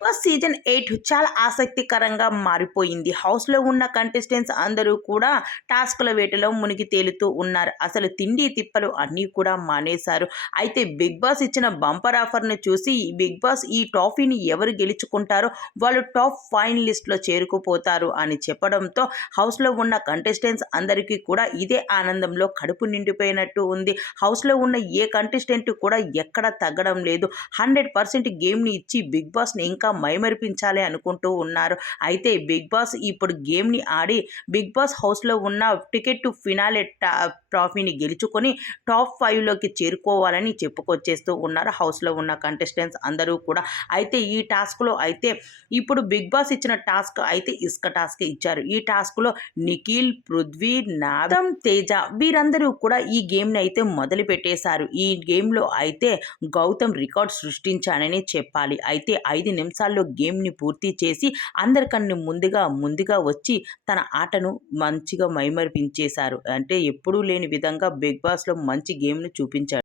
Plus season eight చాలా ఆసక్తికరంగా మారిపోయింది. హౌస్లో ఉన్న కంటెస్టెంట్స్ అందరూ కూడా టాస్క్ల వేటలో మునిగి తేలుతూ ఉన్నారు. అసలు తిండి తిప్పలు అన్నీ కూడా మానేశారు. అయితే బిగ్ బాస్ ఇచ్చిన బంపర్ ఆఫర్ను చూసి బిగ్ బాస్ ఈ ట్రాఫీని ఎవరు గెలుచుకుంటారో వాళ్ళు టాప్ ఫైన్ లిస్ట్లో చేరుకుపోతారు అని చెప్పడంతో హౌస్లో ఉన్న కంటెస్టెంట్స్ అందరికీ కూడా ఇదే ఆనందంలో కడుపు నిండిపోయినట్టు ఉంది. హౌస్లో ఉన్న ఏ కంటెస్టెంట్ కూడా ఎక్కడ తగ్గడం లేదు. హండ్రెడ్ పర్సెంట్ గేమ్ని ఇచ్చి బిగ్ బాస్ని ఇంకా మైమరిపించాలి అనుకుంటూ ఉన్నారు. అయితే బిగ్ బాస్ ఇప్పుడు గేమ్ని ఆడి బిగ్ బాస్ హౌస్లో ఉన్న టికెట్ టు ఫినాలే ట్రాఫీని గెలుచుకొని టాప్ ఫైవ్లోకి చేరుకోవాలని చెప్పుకొచ్చేస్తూ ఉన్నారు హౌస్లో ఉన్న కంటెస్టెంట్స్ అందరూ కూడా. అయితే ఈ టాస్క్లో అయితే ఇప్పుడు బిగ్ బాస్ ఇచ్చిన టాస్క్ అయితే ఇసుక టాస్క్ ఇచ్చారు. ఈ టాస్క్లో నిఖిల్ పృథ్వీ నాదం తేజ వీరందరూ కూడా ఈ గేమ్ని అయితే మొదలు పెట్టేశారు. ఈ గేమ్లో అయితే గౌతమ్ రికార్డ్ సృష్టించానని చెప్పాలి. అయితే ఐదు నిమిషాలు నిమిషాల్లో గేమ్ని పూర్తి చేసి అందరికన్నా ముందుగా ముందుగా వచ్చి తన ఆటను మంచిగా మైమరిపించేశారు. అంటే ఎప్పుడూ లేని విధంగా బిగ్ బాస్లో మంచి గేమ్ను చూపించాడు.